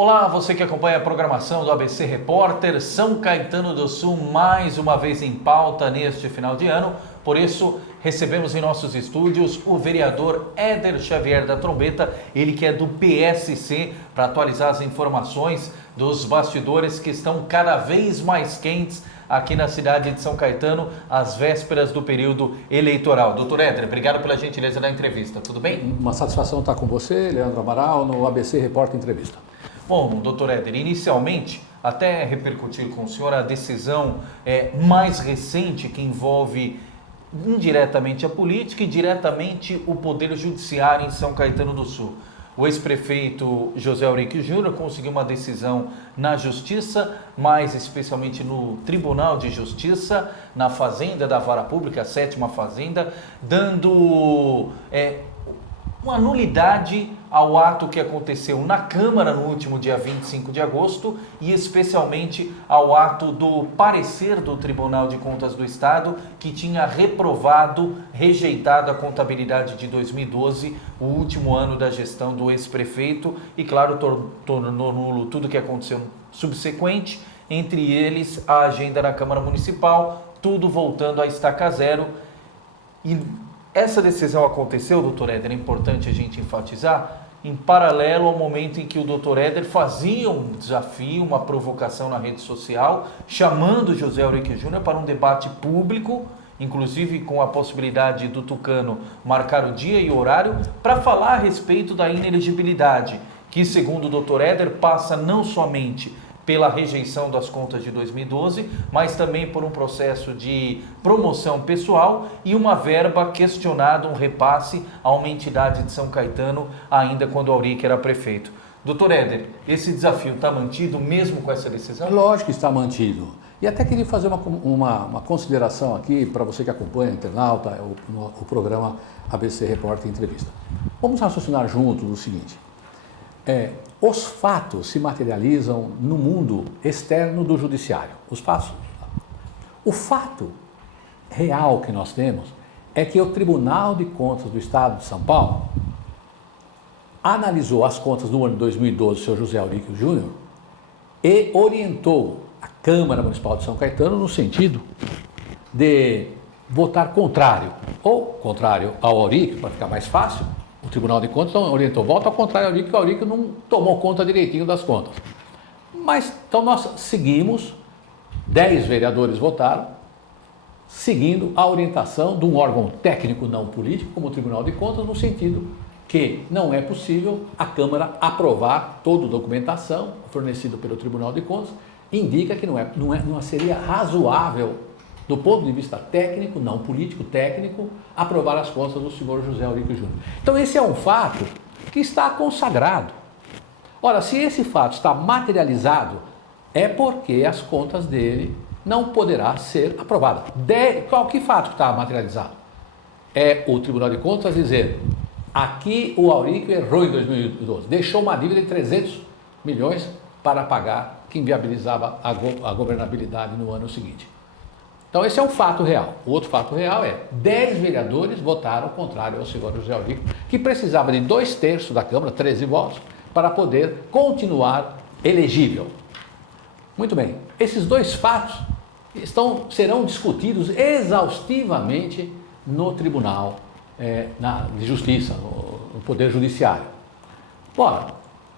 Olá, você que acompanha a programação do ABC Repórter. São Caetano do Sul mais uma vez em pauta neste final de ano. Por isso, recebemos em nossos estúdios o vereador Éder Xavier da Trombeta, ele que é do PSC, para atualizar as informações dos bastidores que estão cada vez mais quentes aqui na cidade de São Caetano, às vésperas do período eleitoral. Doutor Éder, obrigado pela gentileza da entrevista, tudo bem? Uma satisfação estar com você, Leandro Amaral, no ABC Repórter Entrevista. Bom, doutor Éder, inicialmente, até repercutir com o senhor a decisão mais recente que envolve indiretamente a política e diretamente o Poder Judiciário em São Caetano do Sul. O ex-prefeito José Auric Júnior conseguiu uma decisão na Justiça, mais especialmente no Tribunal de Justiça, na Fazenda da Vara Pública, a 7ª Fazenda, dando uma nulidade ao ato que aconteceu na Câmara no último dia 25 de agosto e especialmente ao ato do parecer do Tribunal de Contas do Estado, que tinha rejeitado a contabilidade de 2012, o último ano da gestão do ex-prefeito, e claro, tornou nulo tudo o que aconteceu subsequente, entre eles a agenda na Câmara Municipal, tudo voltando a estaca zero. E essa decisão aconteceu, doutor Éder, é importante a gente enfatizar, em paralelo ao momento em que o doutor Éder fazia um desafio, uma provocação na rede social, chamando José Auric Júnior para um debate público, inclusive com a possibilidade do Tucano marcar o dia e o horário, para falar a respeito da inelegibilidade, que segundo o doutor Éder passa não somente pela rejeição das contas de 2012, mas também por um processo de promoção pessoal e uma verba questionada, um repasse a uma entidade de São Caetano, ainda quando o Auric era prefeito. Doutor Éder, esse desafio está mantido mesmo com essa decisão? Lógico que está mantido. E até queria fazer uma consideração aqui para você que acompanha, internauta, o programa ABC Repórter Entrevista. Vamos raciocinar juntos o seguinte. Os fatos se materializam no mundo externo do judiciário. O fato real que nós temos é que o Tribunal de Contas do Estado de São Paulo analisou as contas do ano de 2012 do Sr. José Auric Júnior e orientou a Câmara Municipal de São Caetano no sentido de votar contrário, ou contrário ao Auric, para ficar mais fácil. O Tribunal de Contas orientou, volta ao contrário ao Auric, que o Auric não tomou conta direitinho das contas. Mas, então nós seguimos, 10 vereadores votaram, seguindo a orientação de um órgão técnico não político, como o Tribunal de Contas, no sentido que não é possível a Câmara aprovar toda a documentação fornecida pelo Tribunal de Contas, indica que não seria razoável, do ponto de vista técnico, não político, técnico, aprovar as contas do senhor José Auric Júnior. Então esse é um fato que está consagrado. Ora, se esse fato está materializado, é porque as contas dele não poderá ser aprovadas. Que fato está materializado? É o Tribunal de Contas dizer, aqui o Auric errou em 2012, deixou uma dívida de 300 milhões para pagar, que inviabilizava a governabilidade no ano seguinte. Então esse é um fato real. O outro fato real é 10 vereadores votaram contrário ao senhor José Auric, que precisava de 2/3 da Câmara, 13 votos, para poder continuar elegível. Muito bem, esses dois fatos serão discutidos exaustivamente no Tribunal de Justiça, no Poder Judiciário. Ora,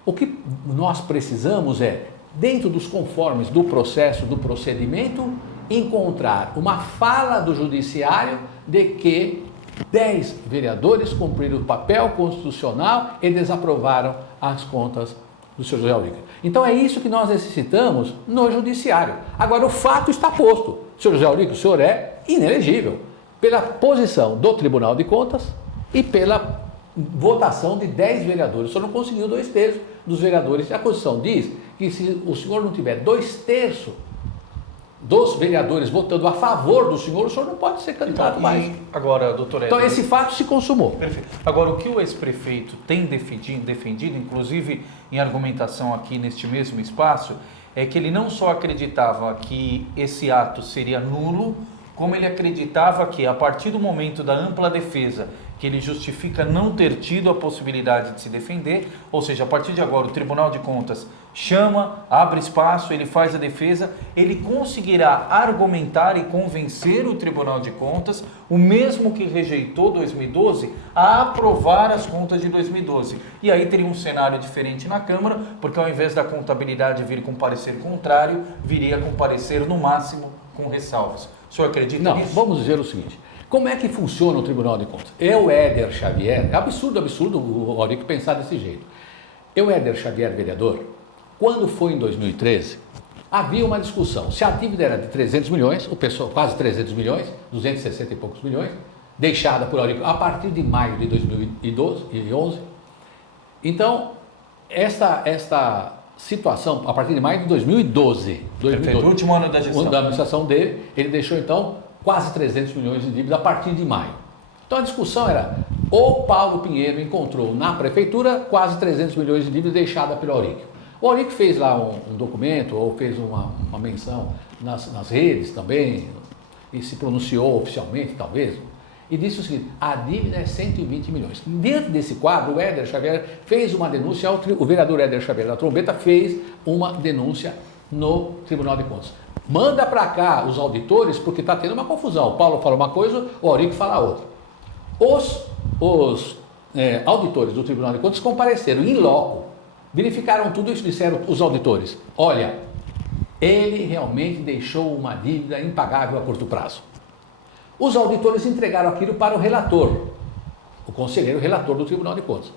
o que nós precisamos é, dentro dos conformes do processo, do procedimento, encontrar uma fala do Judiciário de que 10 vereadores cumpriram o papel constitucional e desaprovaram as contas do Sr. José Auric. Então é isso que nós necessitamos no Judiciário. Agora o fato está posto. Sr. José Auric, o senhor é inelegível pela posição do Tribunal de Contas e pela votação de 10 vereadores. O senhor não conseguiu 2/3 dos vereadores. A Constituição diz que se o senhor não tiver 2/3 dos vereadores votando a favor do senhor, o senhor não pode ser candidato mais. Agora, doutor Éder... Então esse fato se consumou. Perfeito. Agora, o que o ex-prefeito tem defendido, inclusive em argumentação aqui neste mesmo espaço, é que ele não só acreditava que esse ato seria nulo, como ele acreditava que, a partir do momento da ampla defesa, que ele justifica não ter tido a possibilidade de se defender, ou seja, a partir de agora o Tribunal de Contas chama, abre espaço, ele faz a defesa, ele conseguirá argumentar e convencer o Tribunal de Contas, o mesmo que rejeitou 2012, a aprovar as contas de 2012. E aí teria um cenário diferente na Câmara, porque ao invés da contabilidade vir com parecer contrário, viria com parecer no máximo com ressalvas. O senhor acredita nisso? Vamos dizer o seguinte. Como é que funciona o Tribunal de Contas? Éder Xavier, é absurdo o Aurico pensar desse jeito. Éder Xavier, vereador, quando foi em 2013, havia uma discussão. Se a dívida era de 300 milhões, o pessoal, quase 300 milhões, 260 e poucos milhões, deixada por Aurico a partir de maio de 2011. Então, esta situação, a partir de maio de 2012, o último ano da gestão. Da administração dele, ele deixou então quase 300 milhões de dívida a partir de maio. Então a discussão era, o Paulo Pinheiro encontrou na prefeitura quase 300 milhões de dívida deixada pelo Aurico. O Aurico fez lá um documento, ou fez uma menção nas redes também, e se pronunciou oficialmente talvez, e disse o seguinte, a dívida é 120 milhões. Dentro desse quadro, o Éder Xavier fez uma denúncia, o vereador Éder Xavier da Trombeta fez uma denúncia no Tribunal de Contas. Manda para cá os auditores, porque está tendo uma confusão. O Paulo fala uma coisa, o Aurico fala outra. Os auditores do Tribunal de Contas compareceram em loco, verificaram tudo isso, disseram os auditores, olha, ele realmente deixou uma dívida impagável a curto prazo. Os auditores entregaram aquilo para o relator, o conselheiro relator do Tribunal de Contas.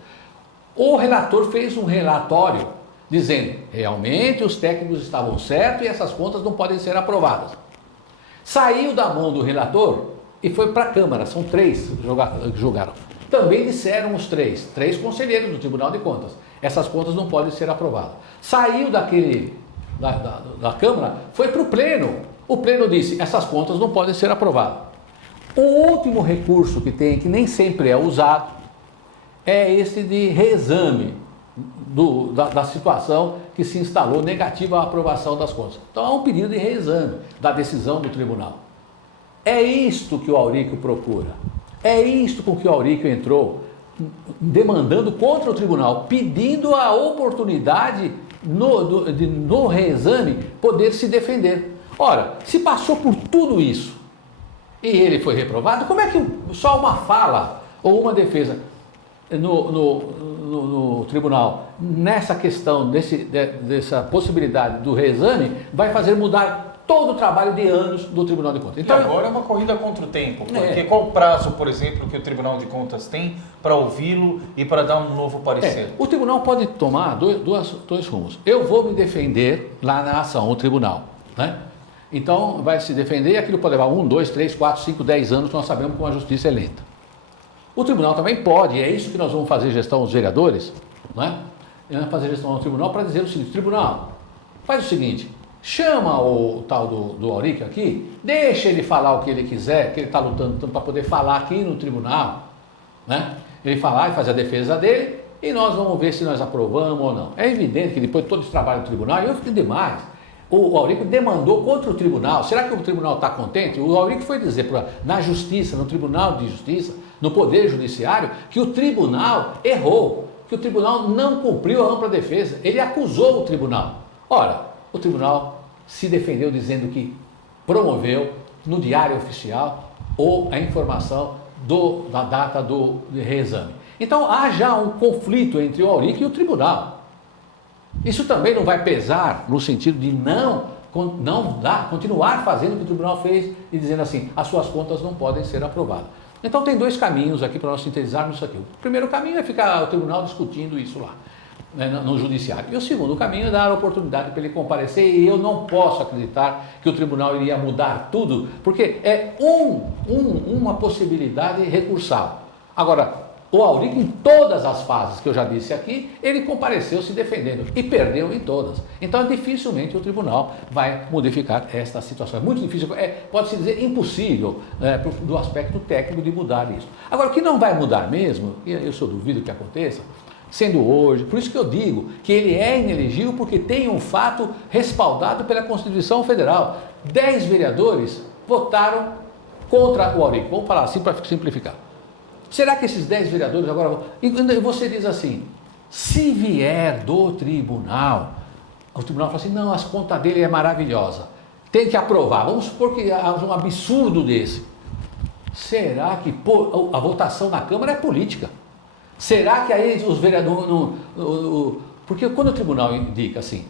O relator fez um relatório dizendo, realmente os técnicos estavam certos e essas contas não podem ser aprovadas. Saiu da mão do relator e foi para a Câmara, são 3 que julgaram. Também disseram os 3 conselheiros do Tribunal de Contas, essas contas não podem ser aprovadas. Saiu da Câmara, foi para o Pleno. O Pleno disse, essas contas não podem ser aprovadas. O último recurso que tem, que nem sempre é usado, é esse de reexame da situação que se instalou negativa à aprovação das contas. Então há um pedido de reexame da decisão do tribunal. É isto que o Aurico procura. É isto com que o Aurico entrou, demandando contra o tribunal, pedindo a oportunidade no reexame poder se defender. Ora, se passou por tudo isso e ele foi reprovado, como é que só uma fala ou uma defesa no tribunal, nessa questão, dessa possibilidade do reexame, vai fazer mudar todo o trabalho de anos do Tribunal de Contas? Então, agora é uma corrida contra o tempo, porque qual o prazo, por exemplo, que o Tribunal de Contas tem para ouvi-lo e para dar um novo parecer? O tribunal pode tomar dois rumos. Eu vou me defender lá na ação, o tribunal, né? Então, vai se defender e aquilo pode levar 1, 2, 3, 4, 5, 10 anos, que nós sabemos como a justiça é lenta. O tribunal também pode, e é isso que nós vamos fazer gestão os vereadores, né? Vamos fazer gestão no tribunal para dizer o seguinte, tribunal, faz o seguinte, chama o tal do Aurico aqui, deixa ele falar o que ele quiser, que ele está lutando tanto para poder falar aqui no tribunal, né? Ele falar e fazer a defesa dele, e nós vamos ver se nós aprovamos ou não. É evidente que depois de todo esse trabalho do tribunal, eu fiquei demais. O Aurico demandou contra o tribunal. Será que o tribunal está contente? O Aurico foi dizer na justiça, no Tribunal de Justiça, no Poder Judiciário, que o tribunal errou, que o tribunal não cumpriu a ampla defesa. Ele acusou o tribunal. Ora, o tribunal se defendeu dizendo que promoveu no Diário Oficial a informação da data do reexame. Então há já um conflito entre o Aurico e o tribunal. Isso também não vai pesar no sentido de continuar fazendo o que o tribunal fez e dizendo assim, as suas contas não podem ser aprovadas. Então tem 2 caminhos aqui para nós sintetizarmos isso aqui. O primeiro caminho é ficar o tribunal discutindo isso lá, né, no judiciário. E o segundo caminho é dar a oportunidade para ele comparecer, e eu não posso acreditar que o tribunal iria mudar tudo, porque é uma possibilidade recursal. Agora, o Aurico, em todas as fases que eu já disse aqui, ele compareceu se defendendo e perdeu em todas. Então, dificilmente o tribunal vai modificar esta situação. É muito difícil, pode-se dizer impossível, do aspecto técnico de mudar isso. Agora, o que não vai mudar mesmo, e eu só duvido que aconteça, sendo hoje, por isso que eu digo que ele é inelegível porque tem um fato respaldado pela Constituição Federal. 10 vereadores votaram contra o Aurico. Vamos falar assim para simplificar. Será que esses 10 vereadores agora vão... E você diz assim, se vier do tribunal o tribunal fala assim, não, as contas dele é maravilhosa, tem que aprovar. Vamos supor que haja um absurdo desse. Será que a votação na Câmara é política? Será que aí os vereadores... porque quando o tribunal indica assim,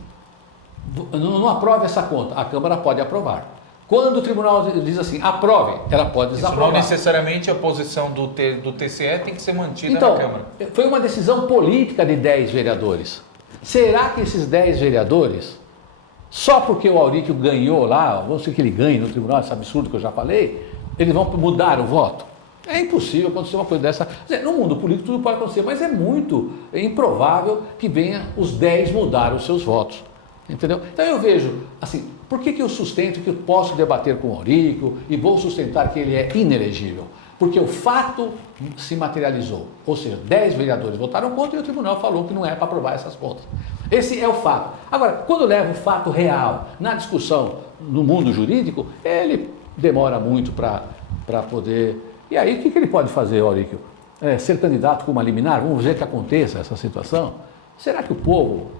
não aprove essa conta, a Câmara pode aprovar. Quando o tribunal diz assim, aprove, ela pode desaprovar. Não necessariamente a posição do TCE tem que ser mantida então, na Câmara. Foi uma decisão política de 10 vereadores. Será que esses 10 vereadores, só porque o Auríquio ganhou lá, vamos dizer que ele ganhe no tribunal, esse absurdo que eu já falei, eles vão mudar o voto? É impossível acontecer uma coisa dessa. Quer dizer, no mundo político tudo pode acontecer, mas é muito improvável que venha os 10 mudar os seus votos. Entendeu? Então eu vejo, assim, por que eu sustento que eu posso debater com o Auríquio e vou sustentar que ele é inelegível? Porque o fato se materializou. Ou seja, 10 vereadores votaram contra e o tribunal falou que não é para aprovar essas contas. Esse é o fato. Agora, quando leva o fato real na discussão no mundo jurídico, ele demora muito para poder... E aí, o que ele pode fazer, Auríquio? Ser candidato com uma liminar? Vamos ver que aconteça essa situação. Será que o povo,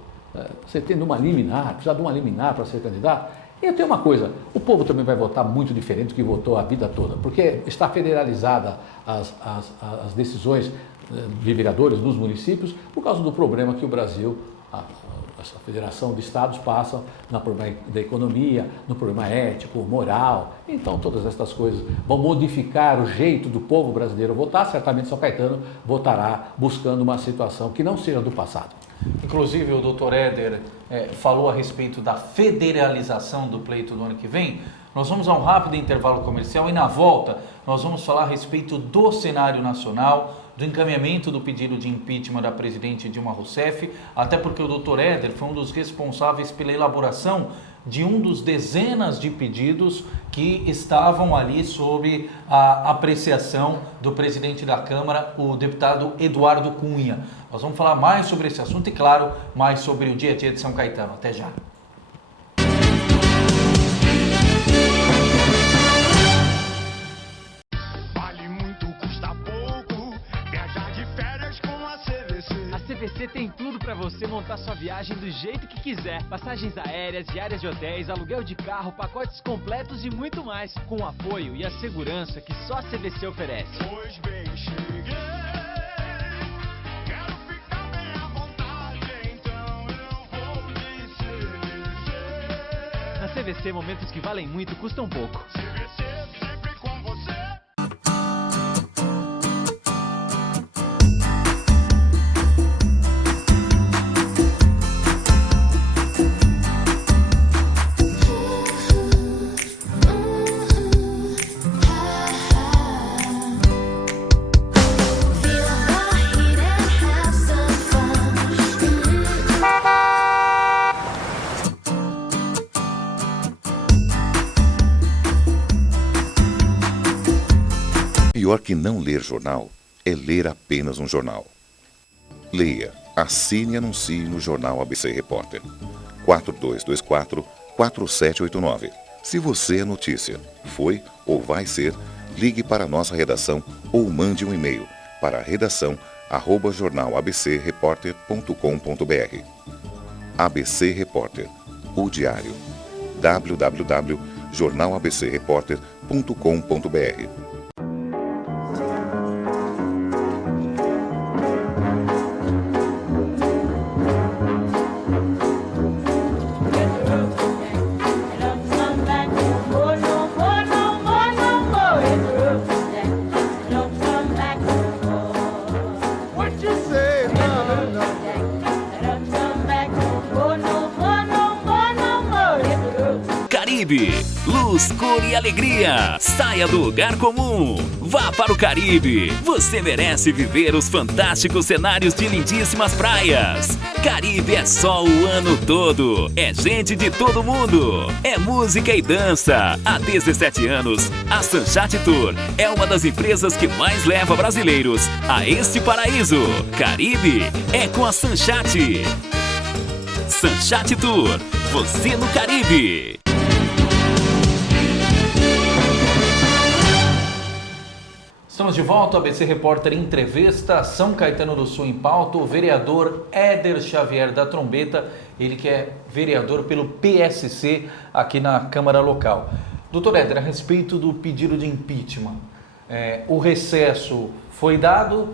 você tendo uma liminar, precisa de uma liminar para ser candidato? E eu tenho uma coisa, o povo também vai votar muito diferente do que votou a vida toda, porque está federalizada as decisões de vereadores nos municípios por causa do problema que o Brasil, a Federação de Estados passa no problema da economia, no problema ético, moral. Então todas essas coisas vão modificar o jeito do povo brasileiro votar. Certamente São Caetano votará buscando uma situação que não seja do passado. Inclusive o doutor Éder falou a respeito da federalização do pleito do ano que vem. Nós vamos a um rápido intervalo comercial e na volta nós vamos falar a respeito do cenário nacional, do encaminhamento do pedido de impeachment da presidente Dilma Rousseff, até porque o doutor Éder foi um dos responsáveis pela elaboração de um dos dezenas de pedidos que estavam ali sob a apreciação do presidente da Câmara, o deputado Eduardo Cunha. Nós vamos falar mais sobre esse assunto e, claro, mais sobre o dia a dia de São Caetano. Até já. CVC tem tudo para você montar sua viagem do jeito que quiser. Passagens aéreas, diárias de hotéis, aluguel de carro, pacotes completos e muito mais. Com o apoio e a segurança que só a CVC oferece. Pois bem, cheguei. Quero ficar bem à vontade, então eu vou de CVC. Na CVC, momentos que valem muito custam pouco. CVC sempre com você. Pior que não ler jornal é ler apenas um jornal. Leia, assine e anuncie no jornal ABC Repórter. 4224-4789. Se você é notícia, foi ou vai ser, ligue para a nossa redação ou mande um e-mail para redação@jornalabcreporter.com.br. ABC Repórter, o diário. www.jornalabcreporter.com.br. Luz, cor e alegria. Saia do lugar comum. Vá para o Caribe. Você merece viver os fantásticos cenários de lindíssimas praias. Caribe é sol o ano todo. É gente de todo mundo. É música e dança. Há 17 anos, a Sanchat Tour é uma das empresas que mais leva brasileiros a este paraíso. Caribe é com a Sanchat. Sanchat Tour. Você no Caribe. Estamos de volta, ABC Repórter Entrevista, São Caetano do Sul em pauta, o vereador Éder Xavier da Trombeta, ele que é vereador pelo PSC aqui na Câmara Local. Doutor Éder, a respeito do pedido de impeachment, o recesso foi dado,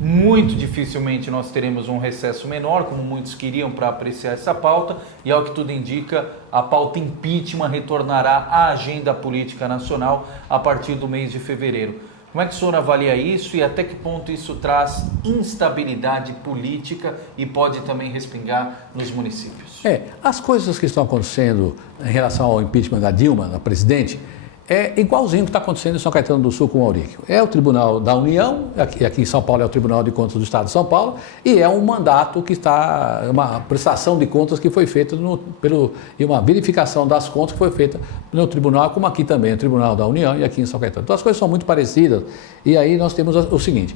muito dificilmente nós teremos um recesso menor, como muitos queriam para apreciar essa pauta, e ao que tudo indica, a pauta impeachment retornará à agenda política nacional a partir do mês de fevereiro. Como é que o senhor avalia isso e até que ponto isso traz instabilidade política e pode também respingar nos municípios? As coisas que estão acontecendo em relação ao impeachment da Dilma, da presidente, é igualzinho o que está acontecendo em São Caetano do Sul com o Auríquio. É o Tribunal da União, aqui em São Paulo é o Tribunal de Contas do Estado de São Paulo, e é um mandato que está, uma prestação de contas que foi feita e uma verificação das contas que foi feita no tribunal, como aqui também, o Tribunal da União e aqui em São Caetano. Então as coisas são muito parecidas, e aí nós temos o seguinte,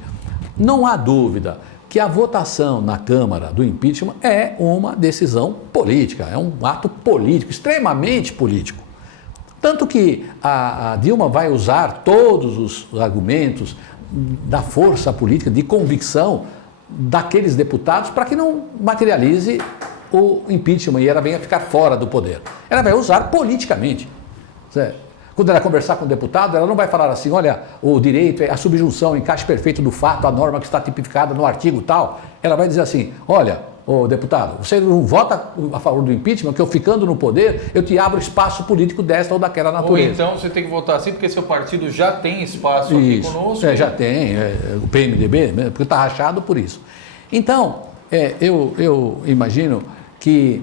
não há dúvida que a votação na Câmara do impeachment é uma decisão política, é um ato político, extremamente político. Tanto que a Dilma vai usar todos os argumentos da força política, de convicção daqueles deputados para que não materialize o impeachment e ela venha ficar fora do poder. Ela vai usar politicamente. Quando ela conversar com o deputado, ela não vai falar assim, olha, o direito é a subjunção, encaixe perfeito do fato, a norma que está tipificada no artigo tal. Ela vai dizer assim, olha, ô deputado, você não vota a favor do impeachment, que eu ficando no poder, eu te abro espaço político desta ou daquela natureza. Ou então você tem que votar assim, porque seu partido já tem espaço aqui conosco. Já tem, o PMDB, porque está rachado por isso. Então, eu imagino que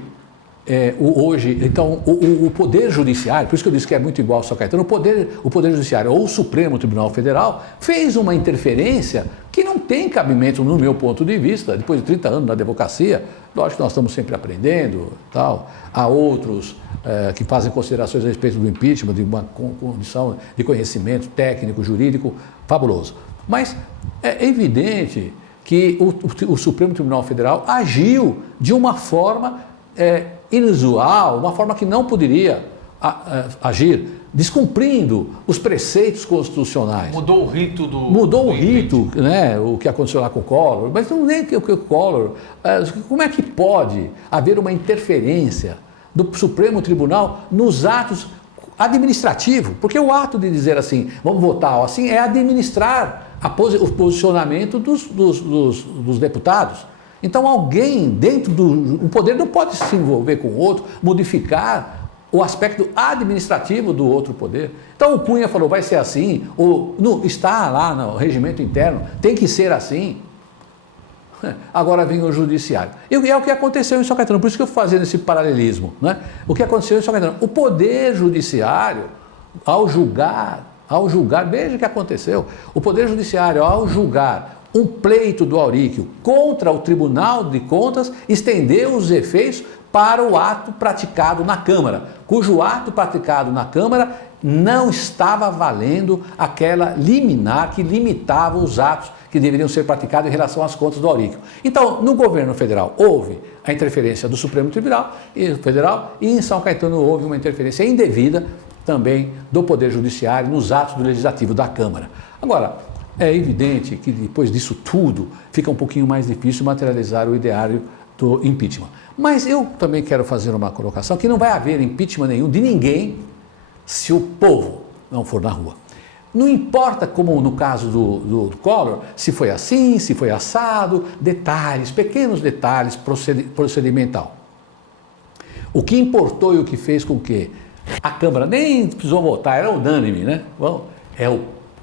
hoje, então, o Poder Judiciário, por isso que eu disse que é muito igual ao São Caetano, o Poder Judiciário ou o Supremo Tribunal Federal fez uma interferência que não tem cabimento no meu ponto de vista, depois de 30 anos na advocacia, lógico que nós estamos sempre aprendendo, tal, há outros que fazem considerações a respeito do impeachment, de uma condição de conhecimento técnico, jurídico, fabuloso. Mas é evidente que o Supremo Tribunal Federal agiu de uma forma inusual, uma forma que não poderia agir, descumprindo os preceitos constitucionais. Mudou o rito do... Mudou o rito, né, o que aconteceu lá com o Collor, mas não nem que o Collor... como é que pode haver uma interferência do Supremo Tribunal nos atos administrativos? Porque o ato de dizer assim, vamos votar assim, é administrar o posicionamento dos deputados. Então alguém dentro do... O poder não pode se envolver com o outro, modificar o aspecto administrativo do outro poder. Então o Cunha falou, vai ser assim, está lá no regimento interno, tem que ser assim. Agora vem o judiciário. E é o que aconteceu em São Caetano, por isso que eu estou fazendo esse paralelismo. Né? O que aconteceu em São Caetano? O poder judiciário, ao julgar, veja o que aconteceu. O poder judiciário, ao julgar um pleito do Auríquio contra o Tribunal de Contas, estendeu os efeitos para o ato praticado na Câmara, cujo ato praticado na Câmara não estava valendo aquela liminar que limitava os atos que deveriam ser praticados em relação às contas do Auríquio. Então, no governo federal houve a interferência do Supremo Tribunal Federal e em São Caetano houve uma interferência indevida também do Poder Judiciário nos atos do Legislativo da Câmara. Agora, é evidente que depois disso tudo fica um pouquinho mais difícil materializar o ideário do impeachment. Mas eu também quero fazer uma colocação que não vai haver impeachment nenhum de ninguém se o povo não for na rua. Não importa como no caso do Collor, se foi assim, se foi assado, detalhes, pequenos detalhes procedimental. O que importou e o que fez com que a Câmara nem precisou votar, era unânime, né? Bom,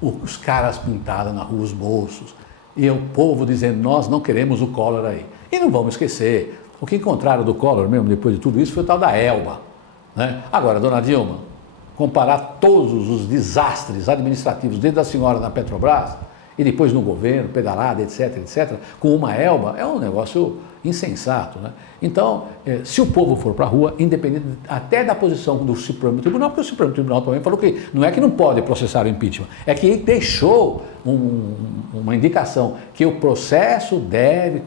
os caras pintados na rua, os moços, e o povo dizendo, nós não queremos o Collor aí. E não vamos esquecer, o que encontraram do Collor mesmo depois de tudo isso foi o tal da Elba. Né? Agora, dona Dilma, comparar todos os desastres administrativos, desde a senhora na Petrobras, e depois no governo, pedalada, etc., com uma Elba, é um negócio insensato. Né? Então, se o povo for para a rua, independente até da posição do Supremo Tribunal, porque o Supremo Tribunal também falou que não é que não pode processar o impeachment, é que ele deixou uma indicação que o processo deve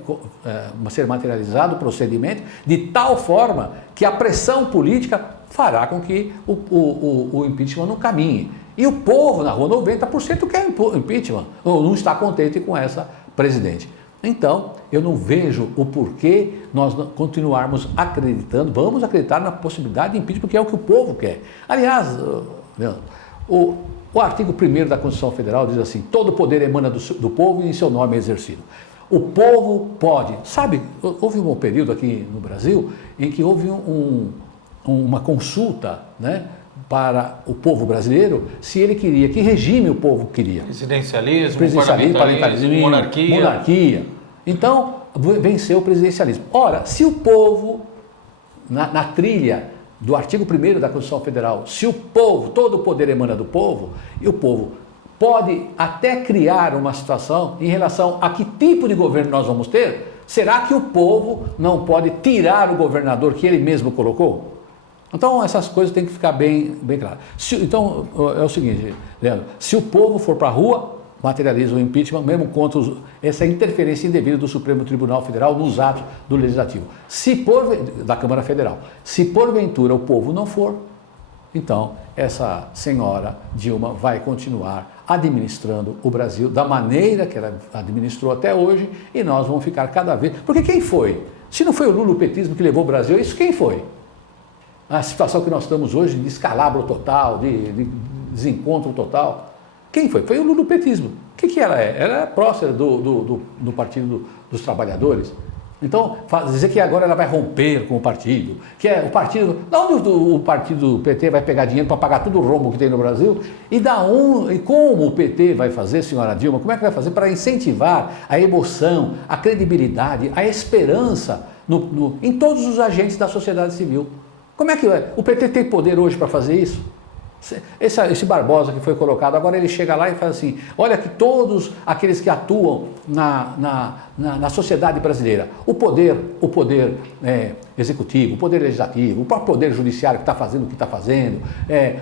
ser materializado, o procedimento, de tal forma que a pressão política fará com que o impeachment não caminhe. E o povo na rua, 90% quer impeachment, ou não está contente com essa presidente. Então, eu não vejo o porquê nós continuarmos acreditando, vamos acreditar na possibilidade de impeachment, porque é o que o povo quer. Aliás, Leandro, o artigo 1º da Constituição Federal diz assim: todo poder emana do povo e em seu nome é exercido. O povo pode, sabe, houve um período aqui no Brasil em que houve uma consulta, né, para o povo brasileiro, se ele queria, que regime o povo queria. Presidencialismo, Parlamentarismo, monarquia. Então, venceu o presidencialismo. Ora, se o povo, na trilha do artigo 1º da Constituição Federal, se o povo, todo o poder emana do povo, e o povo pode até criar uma situação em relação a que tipo de governo nós vamos ter, será que o povo não pode tirar o governador que ele mesmo colocou? Então, essas coisas têm que ficar bem claras. Então, é o seguinte, Leandro, se o povo for para a rua, materializa o impeachment, mesmo contra essa interferência indevida do Supremo Tribunal Federal nos atos do Legislativo. Da Câmara Federal. Se porventura o povo não for, então essa senhora Dilma vai continuar administrando o Brasil da maneira que ela administrou até hoje, e nós vamos ficar cada vez... Porque quem foi? Se não foi o lulopetismo que levou o Brasil, isso quem foi? A situação que nós estamos hoje de descalabro total, de desencontro total. Quem foi? Foi o lulopetismo. O que ela é? Ela é próxima do Partido dos Trabalhadores. Então, dizer que agora ela vai romper com o partido, que é o partido... Da onde o partido PT vai pegar dinheiro para pagar todo o rombo que tem no Brasil? E como o PT vai fazer, senhora Dilma? Como é que vai fazer para incentivar a emoção, a credibilidade, a esperança em todos os agentes da sociedade civil? Como é que o PT tem poder hoje para fazer isso? Esse Barbosa que foi colocado, agora ele chega lá e fala assim: olha que todos aqueles que atuam na sociedade brasileira, o poder executivo, o poder legislativo, o próprio poder judiciário que está fazendo o que está fazendo,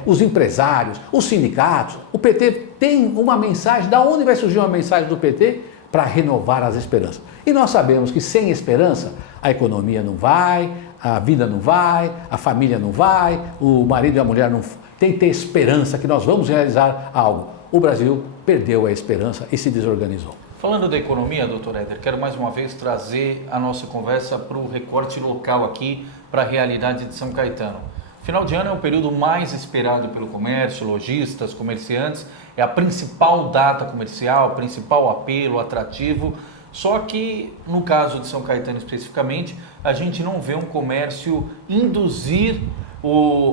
os empresários, os sindicatos, o PT tem uma mensagem. Da onde vai surgir uma mensagem do PT? Para renovar as esperanças. E nós sabemos que sem esperança a economia não vai, a vida não vai, a família não vai, o marido e a mulher não... Tem que ter esperança que nós vamos realizar algo. O Brasil perdeu a esperança e se desorganizou. Falando da economia, doutor Éder, quero mais uma vez trazer a nossa conversa para o recorte local aqui, para a realidade de São Caetano. Final de ano é o período mais esperado pelo comércio, lojistas, comerciantes, é a principal data comercial, principal apelo, atrativo. Só que, no caso de São Caetano especificamente, a gente não vê um comércio induzir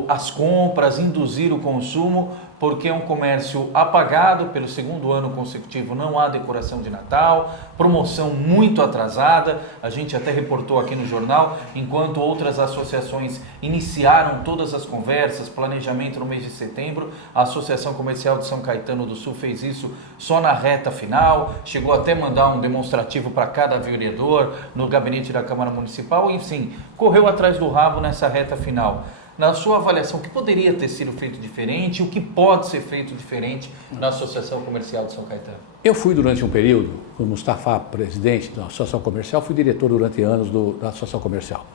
as compras, induzir o consumo, porque é um comércio apagado pelo segundo ano consecutivo, não há decoração de Natal, promoção muito atrasada, a gente até reportou aqui no jornal, enquanto outras associações iniciaram todas as conversas, planejamento no mês de setembro, a Associação Comercial de São Caetano do Sul fez isso só na reta final, chegou até mandar um demonstrativo para cada vereador no gabinete da Câmara Municipal, enfim, correu atrás do rabo nessa reta final. Na sua avaliação, o que poderia ter sido feito diferente, o que pode ser feito diferente na Associação Comercial de São Caetano? Eu fui durante um período, como Mustafa, presidente da Associação Comercial, fui diretor durante anos da Associação Comercial.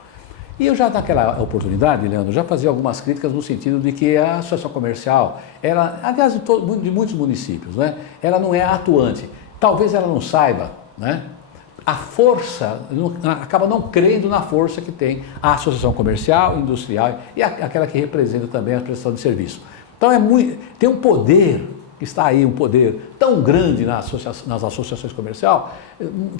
E eu já naquela oportunidade, Leandro, já fazia algumas críticas no sentido de que a Associação Comercial, ela, aliás, de muitos municípios, né, ela não é atuante. Talvez ela não saiba, né? A força, acaba não crendo na força que tem a associação comercial, industrial e aquela que representa também a prestação de serviço. Então tem um poder, que está aí, um poder tão grande nas associações comerciais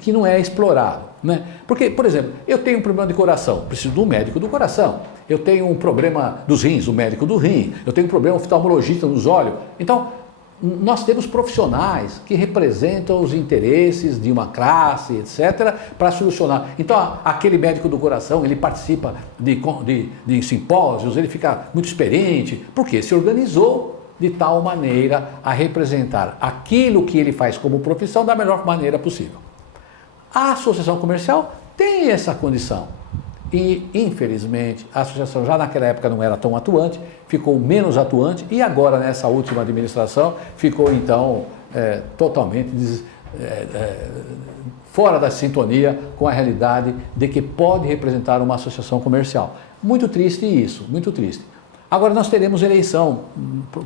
que não é explorado, né? Porque, por exemplo, eu tenho um problema de coração, preciso de um médico do coração. Eu tenho um problema dos rins, o médico do rim. Eu tenho um problema oftalmologista nos olhos. Então, nós temos profissionais que representam os interesses de uma classe, etc., para solucionar. Então, aquele médico do coração, ele participa de simpósios, ele fica muito experiente, porque se organizou de tal maneira a representar aquilo que ele faz como profissão da melhor maneira possível. A associação comercial tem essa condição. E, infelizmente, a associação já naquela época não era tão atuante, ficou menos atuante e agora, nessa última administração, ficou, então, totalmente fora da sintonia com a realidade de que pode representar uma associação comercial. Muito triste isso, muito triste. Agora nós teremos eleição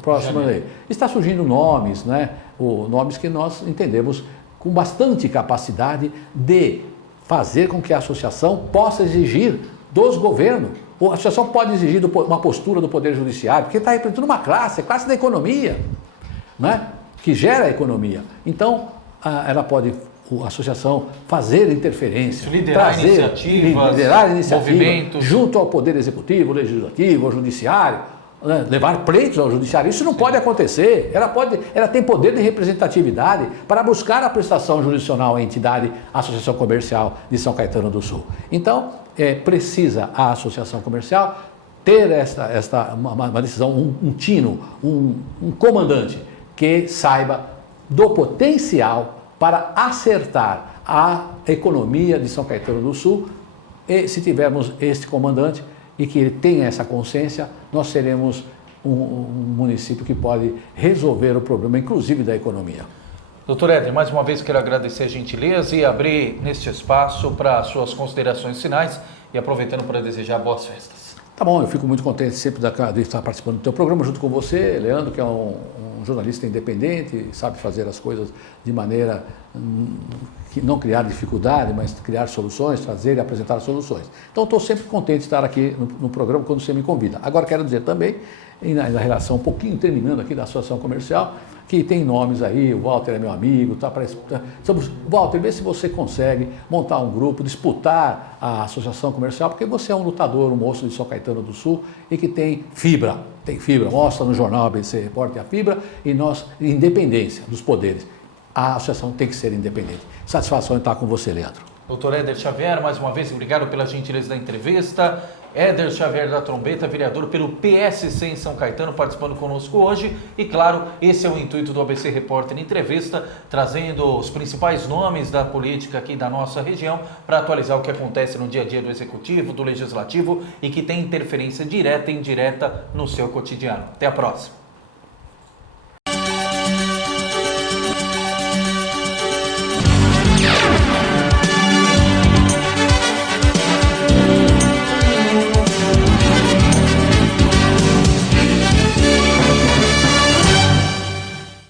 próxima lei. Está surgindo nomes, né? Nomes que nós entendemos com bastante capacidade de fazer com que a associação possa exigir dos governos. A associação pode exigir uma postura do Poder Judiciário, porque está representando uma classe, a classe da economia, né? Que gera a economia. Então, ela pode, a associação, fazer interferência, liderar iniciativas, movimentos, junto ao Poder Executivo, Legislativo, ao Judiciário, né? Levar pleitos ao Judiciário. Isso não pode acontecer. Ela tem poder de representatividade para buscar a prestação jurisdicional à entidade, à Associação Comercial de São Caetano do Sul. Então, precisa a Associação Comercial ter uma decisão, um tino, um comandante que saiba do potencial para acertar a economia de São Caetano do Sul. E se tivermos este comandante e que ele tenha essa consciência, nós seremos um município que pode resolver o problema, inclusive da economia. Doutor Éder, mais uma vez quero agradecer a gentileza e abrir neste espaço para suas considerações finais e aproveitando para desejar boas festas. Tá bom, eu fico muito contente sempre de estar participando do teu programa junto com você, Leandro, que é um jornalista independente, sabe fazer as coisas de maneira que não criar dificuldade, mas criar soluções, trazer e apresentar soluções. Então, estou sempre contente de estar aqui no programa quando você me convida. Agora, quero dizer também, na relação, um pouquinho terminando aqui da Associação Comercial, que tem nomes aí, o Walter é meu amigo, Walter, vê se você consegue montar um grupo, disputar a Associação Comercial, porque você é um lutador, um moço de São Caetano do Sul e que tem fibra, mostra no jornal ABC Repórter a fibra e independência dos poderes. A associação tem que ser independente. Satisfação em estar com você, Leandro. Doutor Éder Xavier, mais uma vez, obrigado pela gentileza da entrevista. Éder Xavier da Trombeta, vereador pelo PSC em São Caetano, participando conosco hoje. E claro, esse é o intuito do ABC Repórter Entrevista, trazendo os principais nomes da política aqui da nossa região para atualizar o que acontece no dia a dia do Executivo, do Legislativo e que tem interferência direta e indireta no seu cotidiano. Até a próxima.